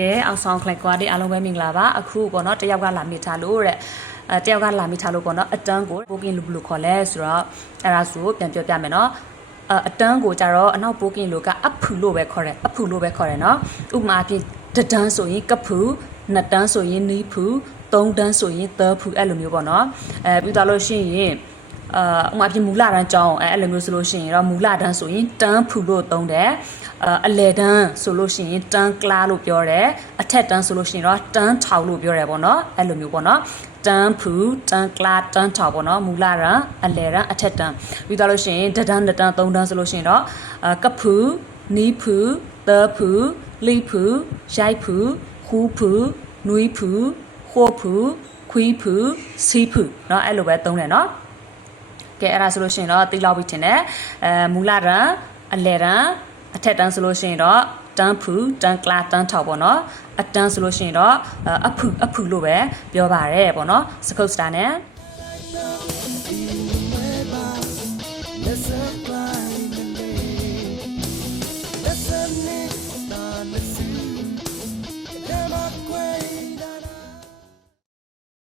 ကဲအောင်ဆောင်ခလိုက်ကွာဒီအားလုံးပဲမင်္ဂလာပါအခုပေါ့နော်တယောက်ကလာမိထားလို့တဲ့တယောက်ကလာမိထားလို့ပေါ့နော်အတန်းကိုပိုးကင်းလူဘလူခေါ်လဲဆိုတော့အဲ့ဒါဆိုပြန်ပြောပြမယ်နော်အတန်းကိုကြတော့အနောက်ပိုးကင်းလူကအဖူလို့ပဲခေါ်တယ်အဖူလို့ပဲခေါ်တယ်နော်ဥပမာအဖြစ်တတန်းဆိုရင်ကဖူနှစ်တန်းဆိုရင်နီးဖူသုံးတန်းဆိုရင်သဖူအဲ့လိုမျိုးပေါ့နော်ပြီးတော့လို့ရှိရင်ဥမာပြမူလာတန်းကြောင်းအဲ့လိုမျိုးဆိုလို့ရှိရင်တော့မူလာတန်းဆိုရင်တန်းဖူလို့သုံးတယ်အလေတန်းဆိုလို့ရှိရင်တန်းကလာလို့ပြောတယ်အထက်တန်းဆိုလို့ရှိရင်တော့တန်းထောင်လို့ပြောတယ်ပေါ့နော်အဲ့လိုမျိုးပေါ့နော်တန်းဖူတန်းကလာတန်းထောင်ပေါ့နော်မူလာတန်းအလေတန်းအထက်တန်းပြီးတော့လို့ရှိရင်တန်းနှစ်တန်းသုံးတန်းဆိုလို့ရှိရင်တော့ကဖူနီးဖူသဖူလိဖူရိုက်ဖူခူးဖူနွီးဖူခိုးဖူခွီးဖူစီးဖူเนาะအဲ့လိုပဲသုံးတယ်เนาะကဲအဲ့ဒါဆိုလို့ရှိရင်တော့တိလောက်ပြီးထင်တယ်မူလာတန်းအလေတန်းအထက်တန်းဆိုလို့ရှိရင်တော့တန်းဖူတန်းကလာတန်းထောက်ပေါ့နော်အတန်းဆိုလို့ရှိရင်တော့အဖူလို့ပဲပြောပါတယ်ပေါ့နော်စကုတ်စတာနဲ့